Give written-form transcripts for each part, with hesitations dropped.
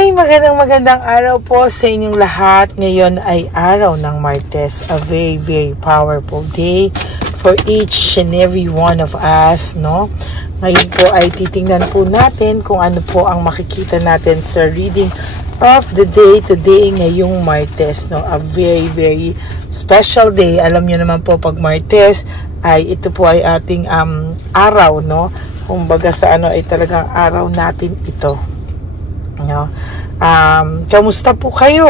Magandang araw po sa inyong lahat. Ngayon ay araw ng Martes, a very powerful day for each and every one of us, no? Ngayon po ay titingnan po natin kung ano po ang makikita natin sa reading of the day today ngayong Martes, no? A very special day. Alam niyo naman po pag Martes ay ito po ay ating araw, no? Kumbaga sa ano ay talagang araw natin ito. No? Kamusta po kayo?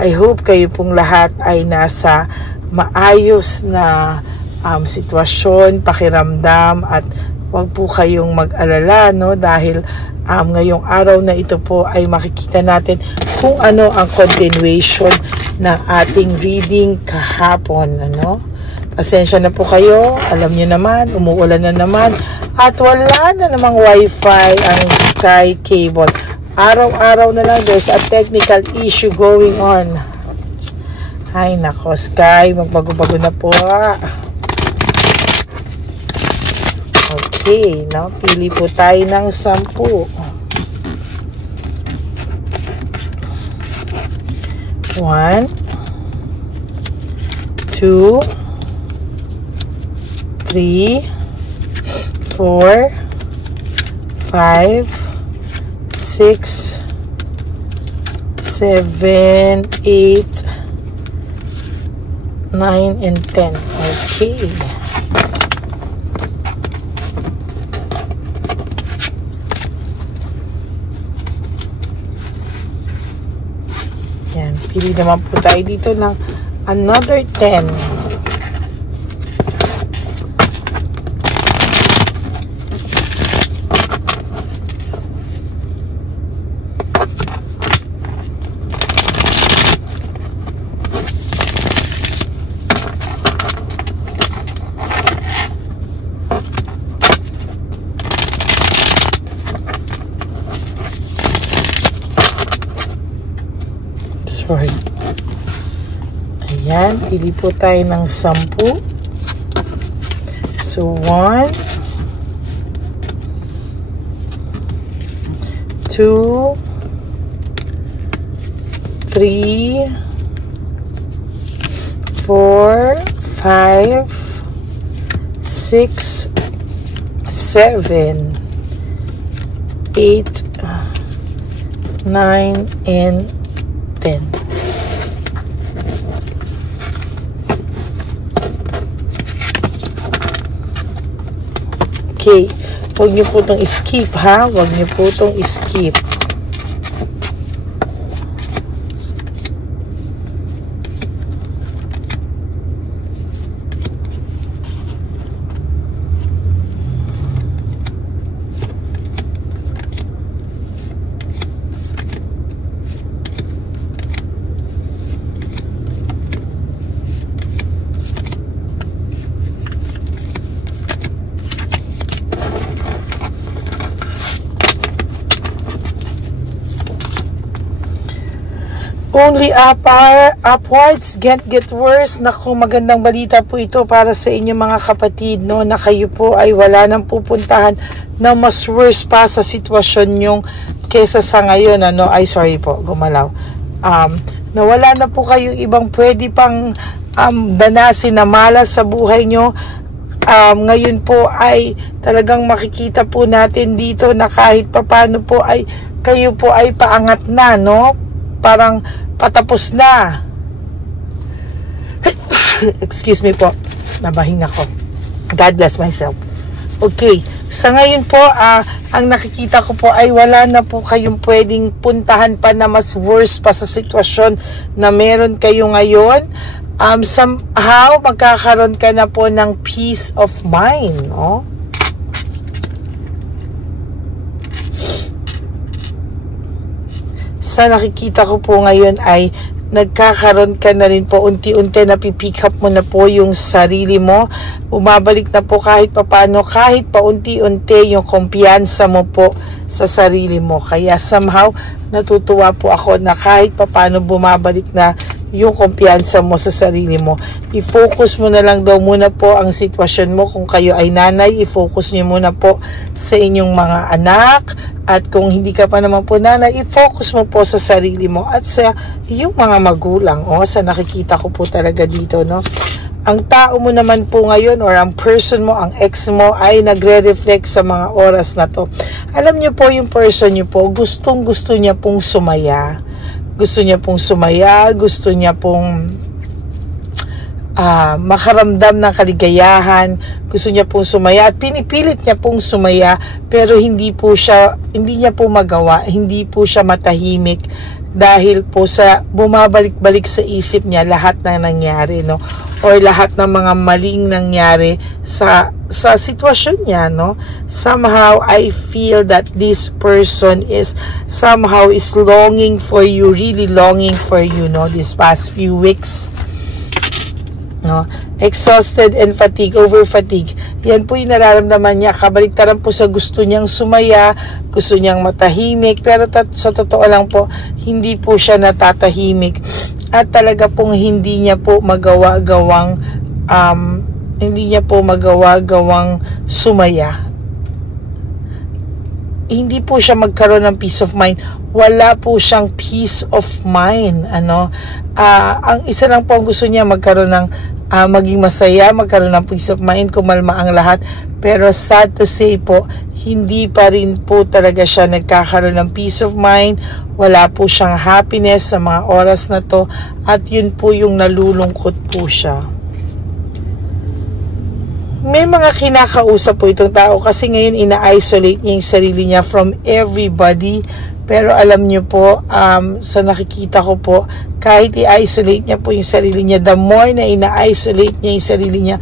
I hope kayo pong lahat ay nasa maayos na sitwasyon, pakiramdam, at wag po kayong mag-alala, no? Dahil ngayong araw na ito po ay makikita natin kung ano ang continuation ng ating reading kahapon, ano? Pasensya na po kayo, alam niyo naman, umuulan na naman at wala na namang wifi ang Sky cable. Araw-araw na lang, there's a technical issue going on. Ay nako, Sky, magbago-bago na po. Okay, no? Pili po tayo ng 10. 1, 2, 3, 4, 5, 6, 7, 8, 9, and 10. Okay. Yan. Pili naman po tayo dito ng another 10. Sorry. Ayan, pili po tayo ng 10. So, 1, 2, 3, 4, 5, 6, 7, 8, 9, and 10. Okay, huwag niyo po itong skip, ha? Huwag niyo po itong skip. Only upwards, get worse. Naku, magandang balita po ito para sa inyo mga kapatid, no, na kayo po ay wala nang pupuntahan na mas worse pa sa sitwasyon nyong kesa sa ngayon, ano, ay sorry po, gumalaw. Na wala na po kayong ibang pwede pang danasin na malas sa buhay nyo. Ngayon po ay talagang makikita po natin dito na kahit papano po ay kayo po ay paangat na, no? Parang patapos na. Excuse me po, nabahing ako. God bless myself. Okay, sa ngayon po, ang nakikita ko po ay wala na po kayong pwedeng puntahan pa na mas worse pa sa sitwasyon na meron kayo ngayon. Somehow, magkakaroon ka na po ng peace of mind, no? Sa nakikita ko po ngayon ay nagkakaroon ka na rin po unti-unti, na pipick up mo na po yung sarili mo. Bumabalik na po kahit papano, kahit paunti-unti yung kumpiyansa mo po sa sarili mo. Kaya somehow natutuwa po ako na kahit papano bumabalik na yung kumpiyansa mo sa sarili mo. I-focus mo na lang daw muna po ang sitwasyon mo. Kung kayo ay nanay, i-focus niyo muna po sa inyong mga anak. At kung hindi ka pa naman po nanay, i-focus mo po sa sarili mo at sa iyong mga magulang. Sa nakikita ko po talaga dito, no? Ang tao mo naman po ngayon or ang person mo, ang ex mo ay nagre-reflect sa mga oras na to. Alam niyo po yung person niyo po, gusto niya pong sumaya. Gusto niya pong sumaya, gusto niya pong makaramdam ng kaligayahan, gusto niya pong sumaya at pinipilit niya pong sumaya, pero hindi niya po magawa, hindi po siya matahimik dahil po sa bumabalik-balik sa isip niya lahat ng nangyari, no? Or lahat ng mga maling nangyari sa sitwasyon niya, no? Somehow I feel that this person is longing for you, really longing for you, no? This past few weeks, no? Exhausted and fatigue, over fatigue. Yan po yung nararamdaman niya. Kabaliktaran po sa gusto niyang sumaya, gusto niyang matahimik, pero sa totoo lang po, hindi po siya natatahimik. At talaga pong hindi niya po magawa-gawang sumaya. Hindi po siya magkaroon ng peace of mind. Wala po siyang peace of mind. Ang isa lang po ang gusto niya, magkaroon ng maging masaya, magkaroon ng peace of mind, kumalma ang lahat. Pero sad to say po, hindi pa rin po talaga siya nagkakaroon ng peace of mind. Wala po siyang happiness sa mga oras na to. At yun po yung nalulungkot po siya. May mga kinakausap po itong tao kasi ngayon ina-isolate niya yung sarili niya from everybody. Pero alam niyo po, sa nakikita ko po, kahit i-isolate niya po yung sarili niya, the more na ina-isolate niya yung sarili niya,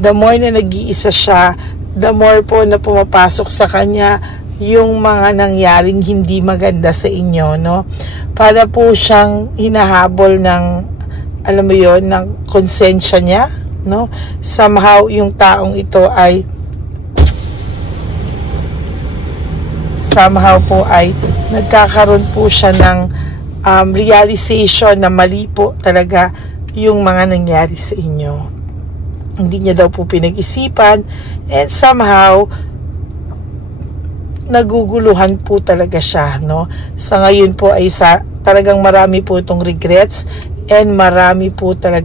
the more na nag-iisa siya, the more po na pumapasok sa kanya yung mga nangyaring hindi maganda sa inyo, no? Para po siyang hinahabol ng, alam mo yon, ng konsensya niya, no? Somehow yung taong ito ay nagkakaroon po siya ng realization na mali po talaga yung mga nangyari sa inyo. Hindi niya daw po pinag-isipan and somehow naguguluhan po talaga siya, no? Sa ngayon po ay talagang marami po itong regrets and marami po itong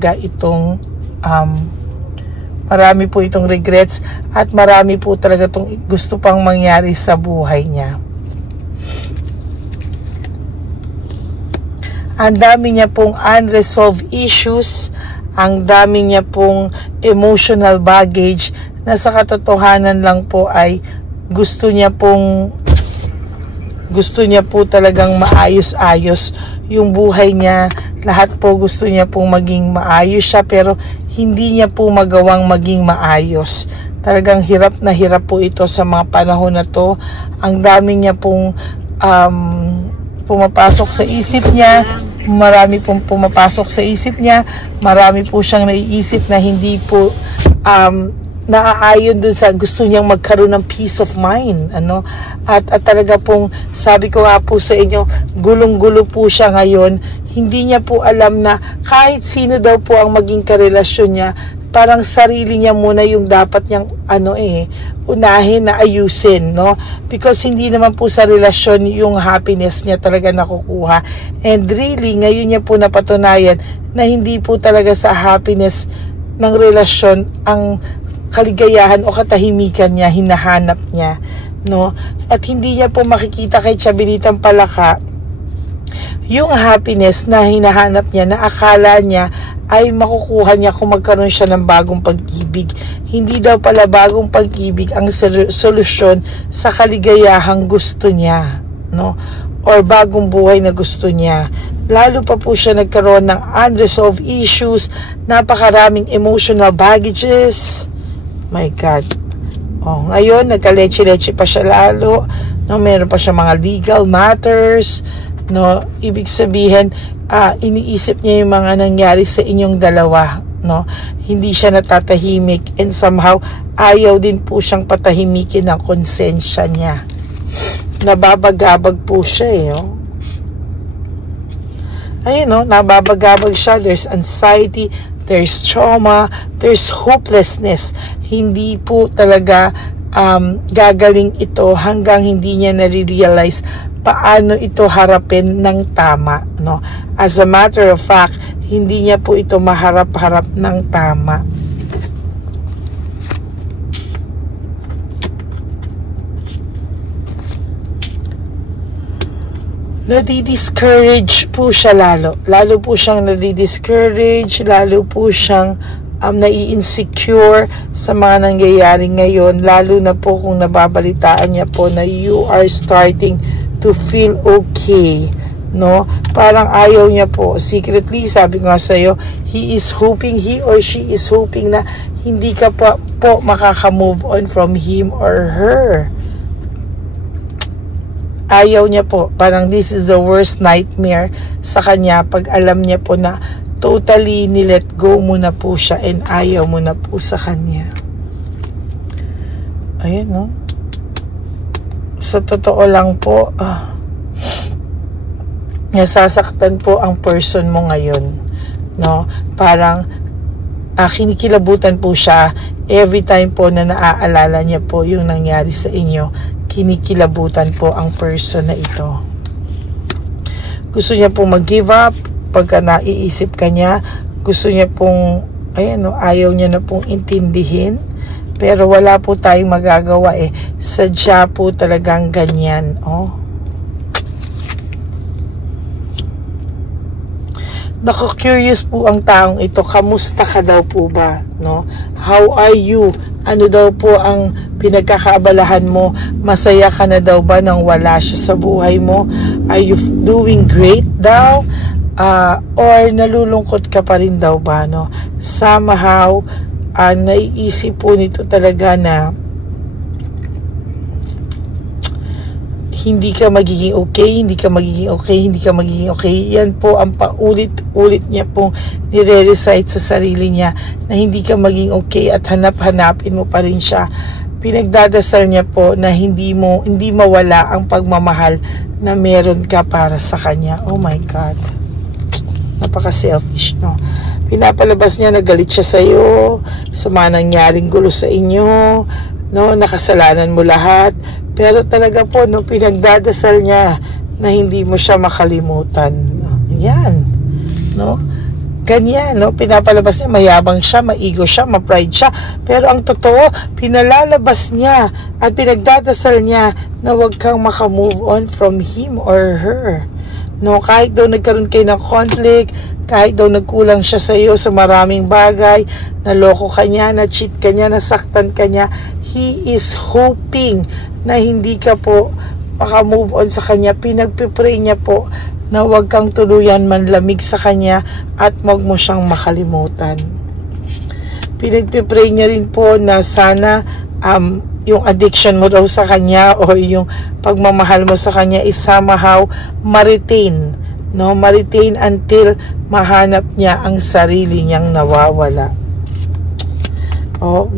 regrets at marami po talaga itong gusto pang mangyari sa buhay niya. Ang dami niya pong unresolved issues, ang dami niya pong emotional baggage na sa katotohanan lang po ay gusto niya po talagang maayos-ayos yung buhay niya. Lahat po gusto niya pong maging maayos siya pero hindi niya po magawang maging maayos. Talagang hirap na hirap po ito sa mga panahon na to. Ang dami niya pong pumapasok sa isip niya. Marami pong pumapasok sa isip niya. Marami po siyang naiisip na hindi po naaayon dun sa gusto niyang magkaroon ng peace of mind, at talaga pong sabi ko nga po sa inyo, gulong-gulo po siya ngayon. Hindi niya po alam na kahit sino daw po ang maging karelasyon niya, parang sarili niya muna yung dapat niyang unahin na ayusin, no? Because hindi naman po sa relasyon yung happiness niya talaga nakukuha. And really, ngayon niya po napatunayan na hindi po talaga sa happiness ng relasyon ang kaligayahan o katahimikan niya hinahanap niya, no? At hindi niya po makikita kay Chabelitang Palaka yung happiness na hinahanap niya, na akala niya ay makukuha niya kung magkaroon siya ng bagong pag-ibig. Hindi daw pala bagong pag-ibig ang solusyon sa kaligayahang gusto niya, no? Or bagong buhay na gusto niya. Lalo pa po siya nagkaroon ng unresolved issues, napakaraming emotional baggages. My God. Ngayon, nagka-leche-leche pa siya lalo, no? Meron pa siya mga legal matters, no? Ibig sabihin, iniisip niya yung mga nangyari sa inyong dalawa, no? Hindi siya natatahimik and somehow ayaw din po siyang patahimikin ng konsensya niya. Nababagabag po siya, ayun no, nababagabag siya, there's anxiety, there's trauma, there's hopelessness. Hindi po talaga gagaling ito hanggang hindi niya nare-realize paano ito harapin ng tama, no? As a matter of fact, hindi niya po ito maharap-harap ng tama. Nadi-discourage po siya lalo po siyang nadi-discourage, lalo po siyang nai-insecure sa mga nangyayari ngayon, lalo na po kung nababalitaan niya po na you are starting to feel okay, no? Parang ayaw niya po, secretly, sabi ko nga sa'yo, he or she is hoping na hindi ka pa po makaka-move on from him or her. Ayaw niya po, parang this is the worst nightmare sa kanya pag alam niya po na totally ni-let go mo na po siya and ayaw mo na po sa kanya. Ayan, no? Sa totoo lang po, nasasaktan po ang person mo ngayon, no? Parang kinikilabutan po siya every time po na naaalala niya po yung nangyari sa inyo. Kinikilabutan po ang person na ito. Gusto niya pong mag-give up pagka naiisip ka niya. Gusto niya pong, ayan, no, ayaw niya na pong intindihin. Pero wala po tayong magagawa eh. Sadya po talagang ganyan, oh. Nako-curious po ang taong ito. Kamusta ka daw po ba, no? How are you? Ano daw po ang pinagkakaabalahan mo? Masaya ka na daw ba nang wala siya sa buhay mo? Are you doing great daw? Or nalulungkot ka pa rin daw ba, no? Somehow, naiisip po nito talaga na hindi ka magiging okay, hindi ka magiging okay, hindi ka magiging okay. Yan po ang paulit-ulit niya pong nire-recite sa sarili niya na hindi ka maging okay at hanap-hanapin mo pa rin siya. Pinagdadasal niya po na hindi mawala ang pagmamahal na meron ka para sa kanya. Oh my God. Napaka-selfish, no? Pinapalabas niya na galit siya sa iyo, sa mga nangyaring gulo sa inyo, no? Nakasalanan mo lahat. Pero talaga po, no, pinagdadasal niya na hindi mo siya makalimutan. Yan, no? Ganyan, no? Pinapalabas niya, mayabang siya, maigo siya, ma-pride siya. Pero ang totoo, pinalalabas niya at pinagdadasal niya na huwag kang makamove on from him or her. No, kahit daw nagkaroon kayo ng conflict, kahit daw nagkulang siya sa iyo sa maraming bagay, naloko ka niya, na-cheat ka niya, nasaktan ka niya, he is hoping na hindi ka po maka-move on sa kanya. Pinagpipray niya po na huwag kang tuluyan manlamig sa kanya at huwag mo siyang makalimutan. Pinagpipray niya rin po na sana yung addiction mo daw sa kanya or yung pagmamahal mo sa kanya is somehow ma-retain, no? Ma-retain until mahanap niya ang sarili niyang nawawala.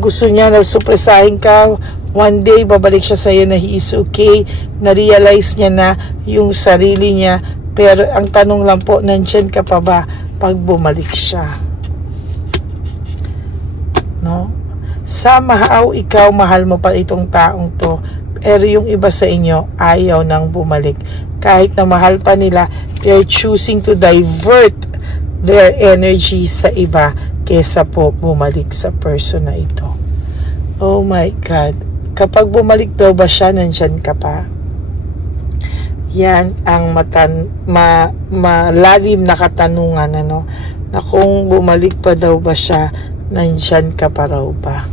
Gusto niya na supresahin ka. One day, babalik siya sa iyo na he is okay. Na-realize niya na yung sarili niya. Pero ang tanong lang po, nandyan ka pa ba pag bumalik siya? No? Somehow, ikaw, mahal mo pa itong taong to. Pero yung iba sa inyo, ayaw nang bumalik. Kahit na mahal pa nila, they're choosing to divert their energy sa iba kesa po bumalik sa person na ito. Oh my God. Kapag bumalik daw ba siya, nandyan ka pa? Yan ang malalim na katanungan, ano? Na kung bumalik pa daw ba siya, nandyan ka pa raw ba?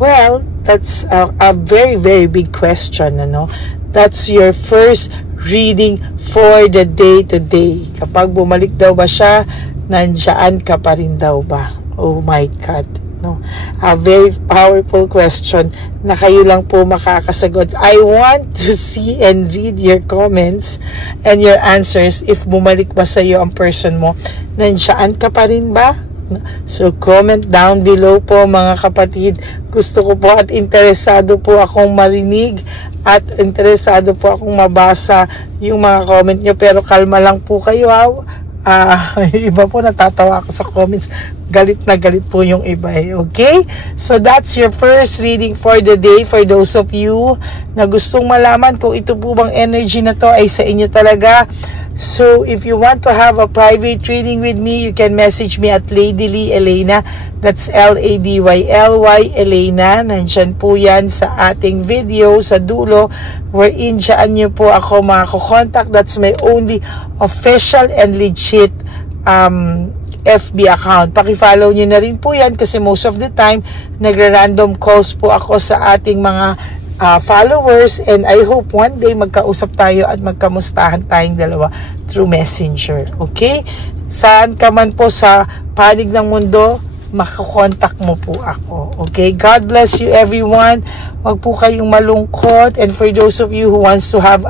Well, that's a very, very big question, ano? That's your first reading for the day-to-day. Kapag bumalik daw ba siya, nandyan ka pa rin daw ba? Oh my God. No, a very powerful question na kayo lang po makakasagot. I want to see and read your comments and your answers. If bumalik ba sa iyo ang person mo, nandiyan ka pa rin ba? So comment down below po mga kapatid. Gusto ko po at interesado po akong marinig at interesado po akong mabasa yung mga comment nyo, pero kalma lang po kayo ha. Iba po, natatawa ako sa comments, galit na galit po yung iba okay? So that's your first reading for the day. For those of you na gustong malaman kung ito po bang energy na to ay sa inyo talaga, so if you want to have a private reading with me, you can message me at Lady Lee Elena. That's LADYLY Elena. Nandyan po yan sa ating video sa dulo, wherein dyan nyo po ako makakontakt. That's my only official and legit FB account. Paki-follow nyo na rin po yan kasi most of the time nagra-random calls po ako sa ating mga followers, and I hope one day magkausap tayo at magkamustahan tayong dalawa through Messenger. Okay? Saan ka man po sa panig ng mundo, makakontak mo po ako. Okay? God bless you everyone. Wag po kayong malungkot, and for those of you who wants to have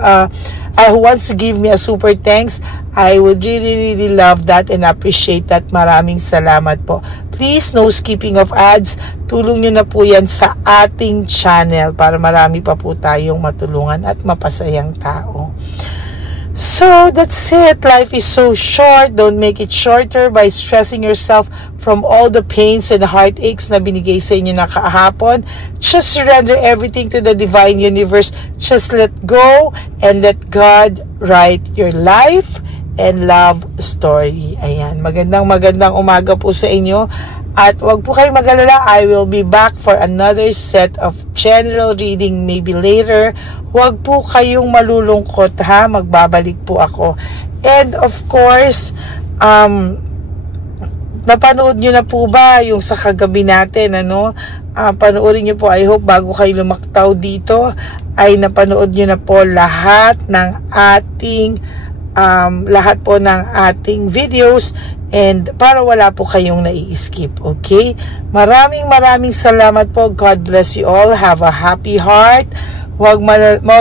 who wants to give me a super thanks, I would really love that and appreciate that. Maraming salamat po. Please, no skipping of ads. Tulong nyo na po yan sa ating channel para marami pa po tayong matulungan at mapasayang tao. So, that's it. Life is so short. Don't make it shorter by stressing yourself from all the pains and heartaches na binigay sa inyo na kahapon. Just surrender everything to the divine universe. Just let go and let God write your life and love story. Ayan. Magandang umaga po sa inyo. At wag po kayong mag-alala, I will be back for another set of general reading maybe later. Wag po kayong malulungkot ha, magbabalik po ako. And of course, napanood nyo na po ba yung sa kagabi natin, ano? Panoorin nyo po, I hope bago kayo lumaktaw dito, ay napanood nyo na po lahat ng ating videos, and para wala po kayong nai-skip, okay? Maraming salamat po. God bless you all. Have a happy heart. Wag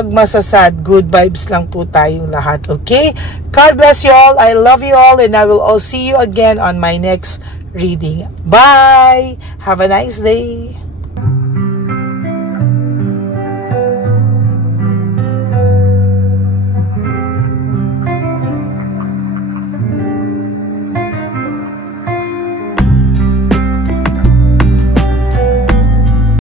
masasad. Good vibes lang po tayong lahat, okay? God bless you all. I love you all, and I will all see you again on my next reading. Bye! Have a nice day.